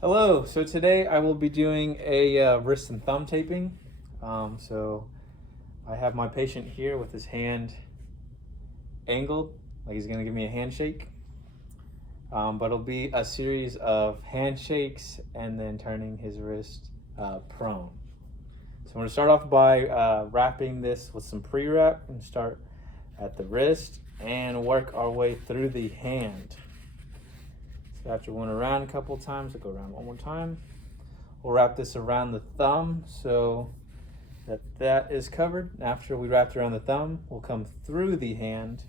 Hello, so today I will be doing a wrist and thumb taping. So I have my patient here with his hand angled, like he's gonna give me a handshake. But it'll be a series of handshakes and then turning his wrist prone. So I'm gonna start off by wrapping this with some pre-wrap and start at the wrist and work our way through the hand. So after going around a couple times, I'll go around one more time. We'll wrap this around the thumb so that is covered. After we wrapped around the thumb, we'll come through the hand.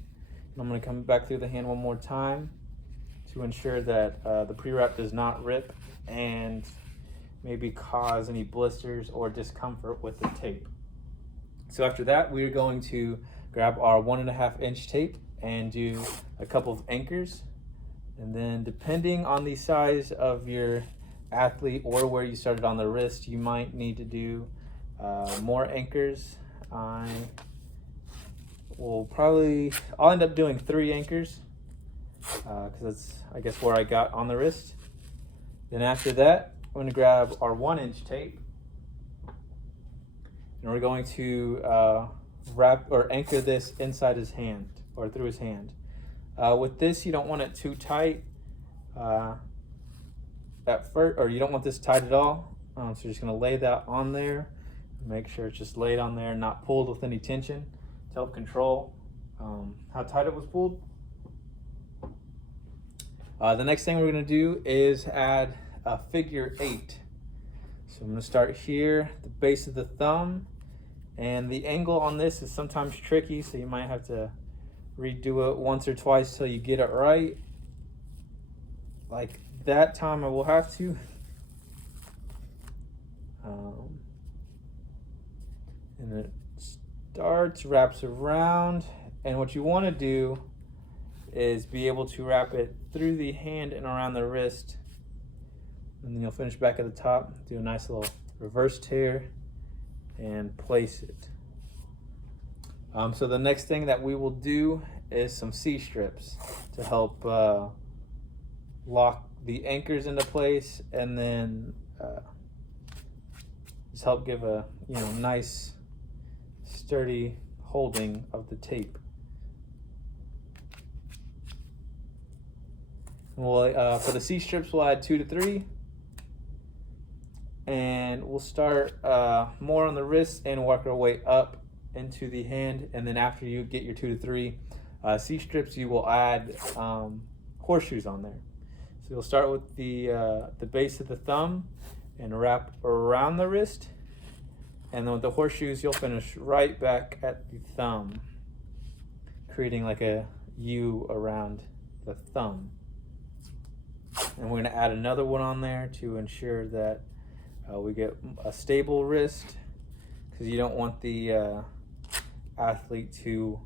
And I'm going to come back through the hand one more time to ensure that the pre-wrap does not rip and maybe cause any blisters or discomfort with the tape. So after that, we're going to grab our 1.5 inch tape and do a couple of anchors. And then depending on the size of your athlete or where you started on the wrist, you might need to do more anchors. I'll end up doing 3 anchors because that's, I guess, where I got on the wrist. Then after that, I'm going to grab our 1 inch tape and we're going to wrap or anchor this inside his hand or through his hand. With this, you don't want it too tight at first, or you don't want this tight at all. So you're just going to lay that on there. Make sure it's just laid on there, not pulled with any tension to help control how tight it was pulled. The next thing we're going to do is add a figure 8. So I'm going to start here at the base of the thumb, and the angle on this is sometimes tricky, so you might have to redo it once or twice till you get it right. Like that time I will have to. And it starts, wraps around, and what you want to do is be able to wrap it through the hand and around the wrist, and then you'll finish back at the top, do a nice little reverse tear and place it. So the next thing that we will do is some C-strips to help lock the anchors into place, and then just help give a nice sturdy holding of the tape. And we'll for the C-strips we'll add 2 to 3, and we'll start more on the wrist and work our way up into the hand, and then after you get your 2 to 3 C-strips, you will add horseshoes on there. So you'll start with the base of the thumb and wrap around the wrist, and then with the horseshoes you'll finish right back at the thumb, creating like a U around the thumb. And we're going to add another one on there to ensure that we get a stable wrist, because you don't want the athlete to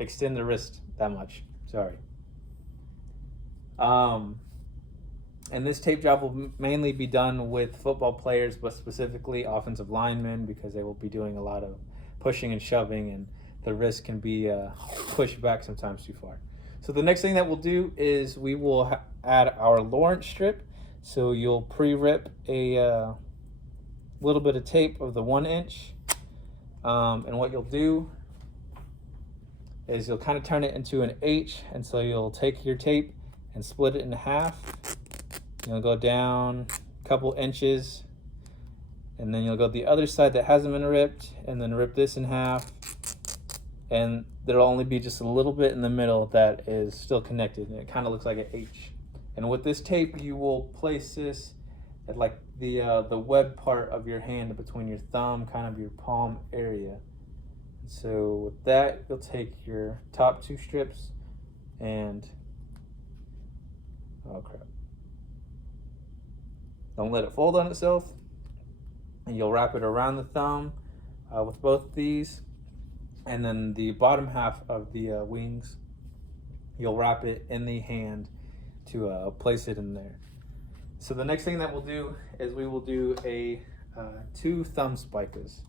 extend the wrist that much. Sorry. And this tape job will mainly be done with football players, but specifically offensive linemen, because they will be doing a lot of pushing and shoving, and the wrist can be pushed back sometimes too far. So the next thing that we'll do is we will add our Lawrence strip. So you'll pre-rip a little bit of tape of the 1 inch, and what you'll do is you'll kind of turn it into an H, and so you'll take your tape and split it in half. You'll go down a couple inches, and then you'll go to the other side that hasn't been ripped, and then rip this in half, and there'll only be just a little bit in the middle that is still connected, and it kind of looks like an H. And with this tape, you will place this at like the web part of your hand between your thumb, kind of your palm area. So with that, you'll take your top 2 strips and, oh crap, don't let it fold on itself, and you'll wrap it around the thumb with both these, and then the bottom half of the wings, you'll wrap it in the hand to place it in there. So the next thing that we'll do is we will do a 2 thumb spikas.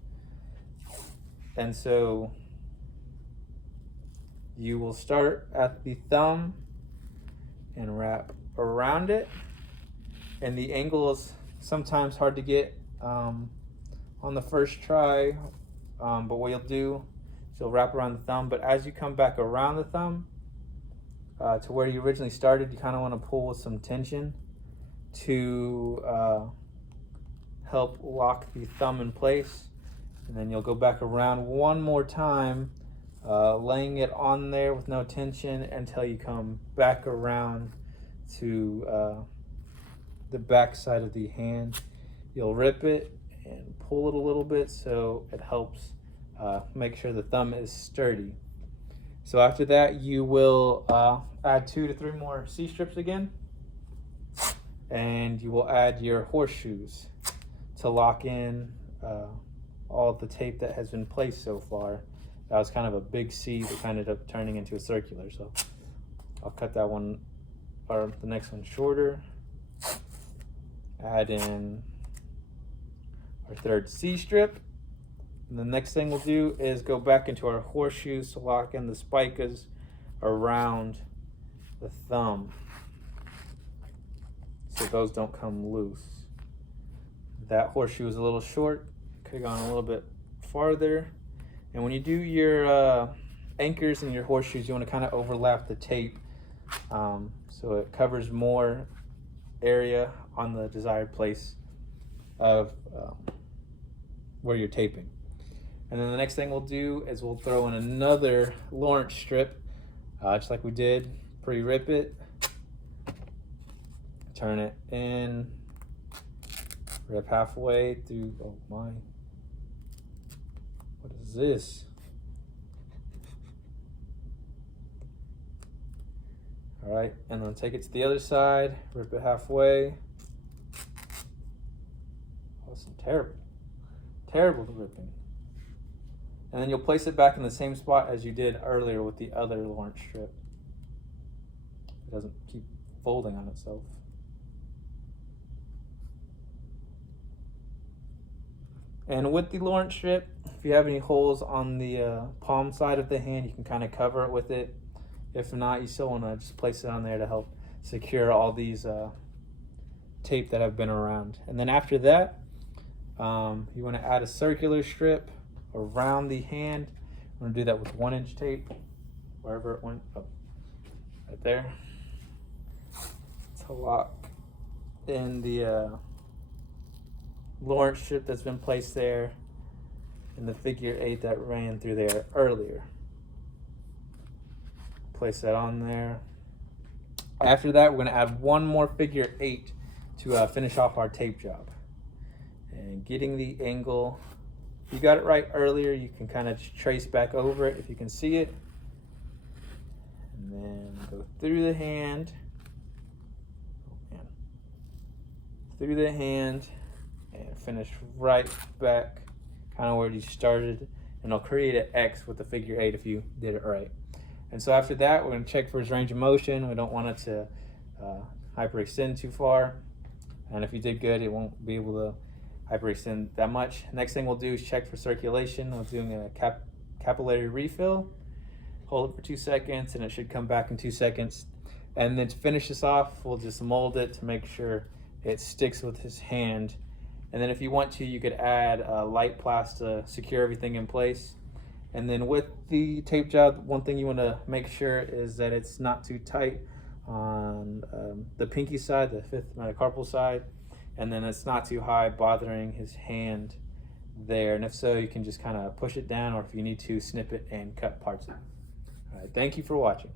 And so You will start at the thumb and wrap around it. And the angle is sometimes hard to get on the first try, but what you'll do is you'll wrap around the thumb, but as you come back around the thumb to where you originally started, you kind of want to pull with some tension to help lock the thumb in place. And then you'll go back around one more time, laying it on there with no tension until you come back around to the back side of the hand. You'll rip it and pull it a little bit so it helps make sure the thumb is sturdy. So after that, you will add 2 to 3 more C-strips again, and you will add your horseshoes to lock in all of the tape that has been placed so far. That was kind of a big C that ended up turning into a circular, so I'll cut that one, or the next one, shorter. Add in our 3rd C-strip. And the next thing we'll do is go back into our horseshoes to lock in the spicas around the thumb so those don't come loose. That horseshoe is a little short, could have gone a little bit farther. And when you do your anchors and your horseshoes, you want to kind of overlap the tape so it covers more area on the desired place of where you're taping. And then the next thing we'll do is we'll throw in another Lawrence strip, just like we did. Pre-rip it, turn it in, rip halfway through. Oh my, what is this? All right, and then take it to the other side, rip it halfway. Oh, this is terrible ripping. And then you'll place it back in the same spot as you did earlier with the other Lawrence strip. It doesn't keep folding on itself. And with the Lawrence strip, if you have any holes on the palm side of the hand, you can kind of cover it with it. If not, you still want to just place it on there to help secure all these tape that have been around. And then after that, you want to add a circular strip around the hand. I'm going to do that with 1-inch tape, wherever it went. Oh, right there, to lock in the Lawrence strip that's been placed there and the figure 8 that ran through there earlier. Place that on there. After that, we're going to add one more figure 8 to finish off our tape job. And getting the angle, if you got it right earlier, you can kind of trace back over it if you can see it. And then go through the hand. Through the hand and finish right back kind of where you started. And I'll create an X with the figure 8 if you did it right. And so after that, we're going to check for his range of motion. We don't want it to hyperextend too far. And if you did good, it won't be able to hyperextend that much. Next thing we'll do is check for circulation. I'm doing a capillary refill. Hold it for 2 seconds and it should come back in 2 seconds. And then to finish this off, we'll just mold it to make sure it sticks with his hand. And then if you want to, you could add light plast to secure everything in place. And then with the tape job, one thing you want to make sure is that it's not too tight on the pinky side, the 5th metacarpal side, and then it's not too high bothering his hand there. And if so, you can just kind of push it down, or if you need to, snip it and cut parts of it. All right, thank you for watching.